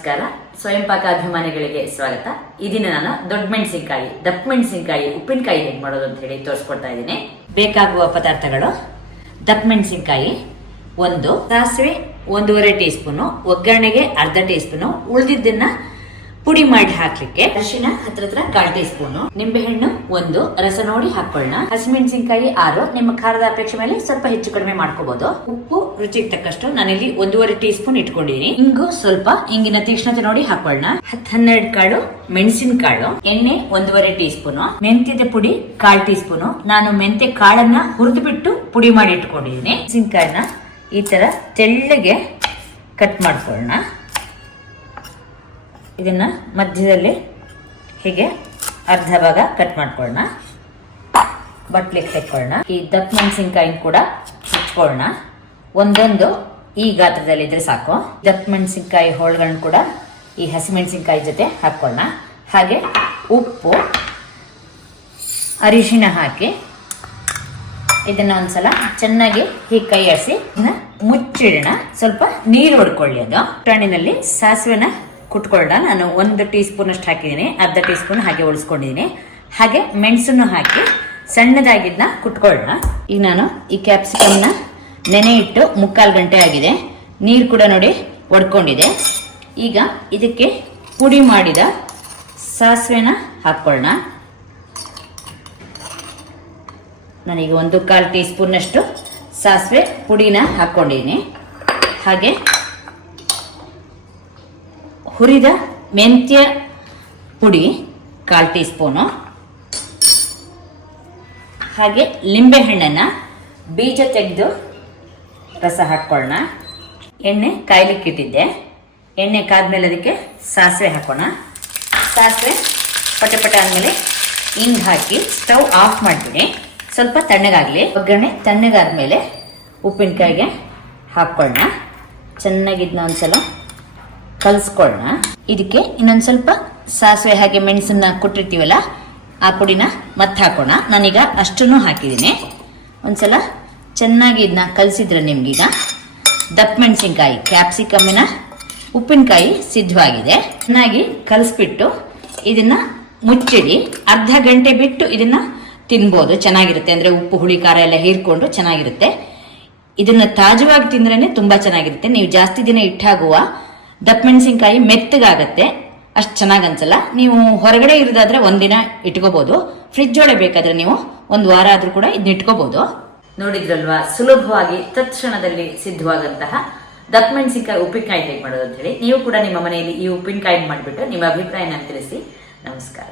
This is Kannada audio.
ನಮಸ್ಕಾರ. ಸ್ವಯಂ ಪಾಕ ಅಭಿಮಾನಿಗಳಿಗೆ ಸ್ವಾಗತ. ಈ ದಿನ ನಾನು ದೊಡ್ಡ ಮೆಣಸಿನಕಾಯಿ, ದಪ್ಪ ಮೆಣಸಿನಕಾಯಿ, ಉಪ್ಪಿನಕಾಯಿ ಹೇಗೆ ಮಾಡೋದು ಅಂತ ಹೇಳಿ ತೋರಿಸ್ಕೊಡ್ತಾ ಇದ್ದೀನಿ. ಬೇಕಾಗುವ ಪದಾರ್ಥಗಳು: ದಪ್ಪ ಮೆಣಸಿನಕಾಯಿ 1, ಸಾಸಿವೆ 1.5 ಟೀ ಸ್ಪೂನು, ಒಗ್ಗರಣೆಗೆ ಅರ್ಧ ಟೀ ಸ್ಪೂನು, ಉಳಿದಿದ್ದನ್ನ ಪುಡಿ ಮಾಡಿ ಹಾಕ್ಲಿಕ್ಕೆ ಅರಿಶಿನ ಹತ್ರ 1/4 ಟೀ ಸ್ಪೂನು, ನಿಂಬೆಹಣ್ಣು 1, ರಸ ನೋಡಿ ಹಾಕೊಳ್ಳೋಣ. ಹಸಿಮೆಣಸಿನಕಾಯಿ 6, ನಿಮ್ಮ ಖಾರದ ಅಪೇಕ್ಷೆ ಮೇಲೆ ಸ್ವಲ್ಪ ಹೆಚ್ಚು ಕಡಿಮೆ ಮಾಡ್ಕೋಬಹುದು. ಉಪ್ಪು ರುಚಿಗೆ ತಕ್ಕಷ್ಟು, ನಾನಿಲ್ಲಿ 1.5 ಟೀ ಸ್ಪೂನ್ ಇಟ್ಕೊಂಡಿದ್ದೀನಿ. ಇಂಗು ಸ್ವಲ್ಪ, ಇಂಗಿನ ತೀಕ್ಷ್ಣತೆ ನೋಡಿ ಹಾಕೊಳ್ಳೋಣ. 12 ಕಾಳು ಮೆಣಸಿನಕಾಳು, ಎಣ್ಣೆ 1.5 ಟೀ ಸ್ಪೂನು, ಮೆಂತ್ಯದ ಪುಡಿ 1/4 ಟೀ ಸ್ಪೂನು. ನಾನು ಮೆಂತ್ಯ ಕಾಳನ್ನ ಹುರಿದು ಬಿಟ್ಟು ಪುಡಿ ಮಾಡಿ ಇಟ್ಕೊಂಡಿದ್ದೀನಿ. ಮೆಣಸಿನಕಾಯಿನ ಈ ತರ ತೆಳ್ಳಗೆ ಕಟ್ ಮಾಡ್ಕೊಳ್ಳೋಣ. ಇದನ್ನ ಮಧ್ಯದಲ್ಲಿ ಹೀಗೆ ಅರ್ಧ ಭಾಗ ಕಟ್ ಮಾಡ್ಕೊಳ್ಳೋಣ. ಬಟ್ಲಿಗೆ ತೆಕ್ಕೊಳ್ಳೋಣ. ಈ ದಪ್ಪ ಮೆಣಸಿನಕಾಯಿ ಕೂಡ ಹಚ್ಕೊಳ್ಳೋಣ. ಒಂದೊಂದು ಈ ಗಾತ್ರದಲ್ಲಿ ಇದ್ರೆ ಸಾಕು. ದಪ್ಪ ಮೆಣಸಿನಕಾಯಿ ಹೋಳುಗಳನ್ನ ಕೂಡ ಈ ಹಸಿಮೆಣಸಿನಕಾಯಿ ಜೊತೆ ಹಾಕೊಳ್ಳೋಣ. ಹಾಗೆ ಉಪ್ಪು, ಅರಿಶಿನ ಹಾಕಿ ಇದನ್ನ ಒಂದ್ಸಲ ಚೆನ್ನಾಗಿ ಹೀಗೆ ಕೈ ಆಡಿಸಿ ಮುಚ್ಚಿಡೋಣ. ಸ್ವಲ್ಪ ನೀರು ಹೊಡ್ಕೊಳ್ಳಿ. ಅದು ಟಣ್ಣಿನಲ್ಲಿ ಸಾಸಿವೆನ ಕುಟ್ಕೊಳ್ಳೋಣ. ನಾನು 1 ಟೀ ಸ್ಪೂನ್ ಅಷ್ಟು ಹಾಕಿದ್ದೀನಿ, ಅರ್ಧ ಟೀ ಸ್ಪೂನ್ ಹಾಗೆ ಉಳಿಸ್ಕೊಂಡಿದ್ದೀನಿ. ಹಾಗೆ ಮೆಣಸನ್ನು ಹಾಕಿ ಸಣ್ಣದಾಗಿದ್ನ ಕುಟ್ಕೊಳ್ಳೋಣ. ಈಗ ನಾನು ಈ ಕ್ಯಾಪ್ಸಿಕಮ್ನ ನೆನೆ ಇಟ್ಟು 3/4 ಗಂಟೆ ಆಗಿದೆ. ನೀರು ಕೂಡ ನೋಡಿ ಒಡ್ಕೊಂಡಿದೆ. ಈಗ ಇದಕ್ಕೆ ಪುಡಿ ಮಾಡಿದ ಸಾಸಿವೆನ ಹಾಕೊಳ್ಳೋಣ. ನಾನೀಗ 1/4 ಟೀ ಸ್ಪೂನ್ ಅಷ್ಟು ಸಾಸಿವೆ ಪುಡಿನ ಹಾಕೊಂಡಿದ್ದೀನಿ. ಹಾಗೆ ಹುರಿದ ಮೆಂತ್ಯ ಪುಡಿ 1/4 ಟೀ ಸ್ಪೂನು, ಹಾಗೆ ಲಿಂಬೆ ಹಣ್ಣನ್ನ ಬೀಜ ತೆಗೆದು ರಸ ಹಾಕೊಳ್ಳೋಣ. ಎಣ್ಣೆ ಕಾಯ್ಲಿಕ್ಕೆ ಇಟ್ಟಿದ್ದೆ. ಎಣ್ಣೆ ಕಾದ್ಮೇಲೆ ಅದಕ್ಕೆ ಸಾಸಿವೆ ಹಾಕೋಣ. ಸಾಸಿವೆ ಪಟ ಆದ್ಮೇಲೆ ಹಿಂಗ್ ಹಾಕಿ ಸ್ಟವ್ ಆಫ್ ಮಾಡ್ತೀನಿ. ಸ್ವಲ್ಪ ತಣ್ಣಗಾಗ್ಲಿ. ಒಗ್ಗರಣೆ ತಣ್ಣಗಾದ್ಮೇಲೆ ಉಪ್ಪಿನಕಾಯಿಗೆ ಹಾಕೊಳ್ಳೋಣ. ಚೆನ್ನಾಗಿದ್ನ ಒಂದ್ಸಲ ಕಲ್ಸ್ಕೊಳ್ಳೋಣ. ಇದಕ್ಕೆ ಇನ್ನೊಂದ್ ಸ್ವಲ್ಪ ಸಾಸಿವೆ ಹಾಗೆ ಮೆಣಸನ್ನ ಕೊಟ್ಟಿರ್ತೀವಲ್ಲ, ಆ ಪುಡಿನ ಮತ್ತೆ ಹಾಕೋಣ. ನಾನೀಗ ಅಷ್ಟನ್ನು ಹಾಕಿದ್ದೀನಿ. ಒಂದ್ಸಲ ಚೆನ್ನಾಗಿ ಇದನ್ನ ಕಲಸಿದ್ರೆ ನಿಮ್ಗೀಗ ದಪ್ಪ ಮೆಣಸಿನ್ಕಾಯಿ, ಕ್ಯಾಪ್ಸಿಕಮ್ಮಿನ ಉಪ್ಪಿನಕಾಯಿ ಸಿದ್ಧವಾಗಿದೆ. ಚೆನ್ನಾಗಿ ಕಲಸ್ಬಿಟ್ಟು ಇದನ್ನ ಮುಚ್ಚಿಡಿ. ಅರ್ಧ ಗಂಟೆ ಬಿಟ್ಟು ಇದನ್ನ ತಿನ್ಬೋದು. ಚೆನ್ನಾಗಿರುತ್ತೆ. ಅಂದ್ರೆ ಉಪ್ಪು ಹುಳಿ ಖಾರ ಎಲ್ಲ ಹೀರ್ಕೊಂಡು ಚೆನ್ನಾಗಿರುತ್ತೆ. ಇದನ್ನ ತಾಜವಾಗಿ ತಿಂದ್ರೇನೆ ತುಂಬಾ ಚೆನ್ನಾಗಿರುತ್ತೆ. ನೀವು ಜಾಸ್ತಿ ದಿನ ಇಟ್ಟಾಗುವ ದಪ್ಪ ಮೆಣಸಿನಕಾಯಿ ಮೆತ್ತಗಾಗತ್ತೆ, ಅಷ್ಟು ಚೆನ್ನಾಗಿ ಅನ್ಸಲ್ಲ. ನೀವು ಹೊರಗಡೆ ಇರೋದಾದ್ರೆ 1 ದಿನ ಇಟ್ಕೋಬಹುದು. ಫ್ರಿಜ್ ಒಳಗೆ ಬೇಕಾದ್ರೆ ನೀವು 1 ವಾರ ಆದ್ರೂ ಕೂಡ ಇದನ್ನ ಇಟ್ಕೋಬಹುದು. ನೋಡಿದ್ರಲ್ವಾ, ಸುಲಭವಾಗಿ ತತ್ಕ್ಷಣದಲ್ಲಿ ಸಿದ್ಧವಾದಂತಹ ದಪ್ಪ ಮೆಣಸಿನಕಾಯಿ ಉಪ್ಪಿನಕಾಯಿ ಹೇಗೆ ಮಾಡೋದು ಅಂತ ಹೇಳಿ. ನೀವು ಕೂಡ ನಿಮ್ಮ ಮನೆಯಲ್ಲಿ ಈ ಉಪ್ಪಿನಕಾಯಿ ಮಾಡಿಬಿಟ್ಟು ನಿಮ್ಮ ಅಭಿಪ್ರಾಯನ ತಿಳಿಸಿ. ನಮಸ್ಕಾರ.